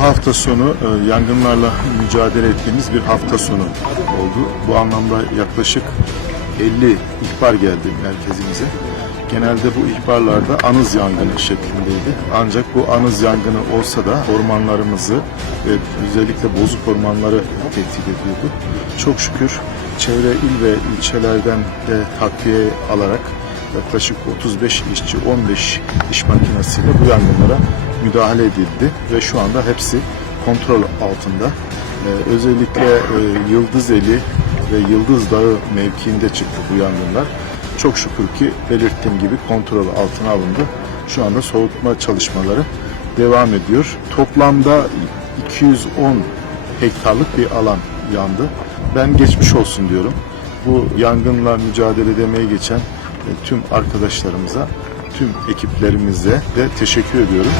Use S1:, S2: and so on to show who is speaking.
S1: hafta sonu e, yangınlarla mücadele ettiğimiz bir hafta sonu oldu. Bu anlamda yaklaşık 50 ihbar geldi merkezimize. Genelde bu ihbarlarda anız yangını şeklindeydi. Ancak bu anız yangını olsa da ormanlarımızı ve özellikle bozuk ormanları tehdit ediyordu. Çok şükür çevre il ve ilçelerden de takviye alarak yaklaşık 35 işçi 15 iş makinesiyle bu yangınlara müdahale edildi ve şu anda hepsi kontrol altında. Ee, özellikle e, Yıldızeli ve Yıldız Dağı mevkiinde çıktı bu yangınlar. Çok şükür ki belirttiğim gibi kontrol altına alındı. Şu anda soğutma çalışmaları devam ediyor. Toplamda 210 hektarlık bir alan yandı. Ben geçmiş olsun diyorum. Bu yangınla mücadele edemeye geçen e, tüm arkadaşlarımıza, tüm ekiplerimize de teşekkür ediyorum.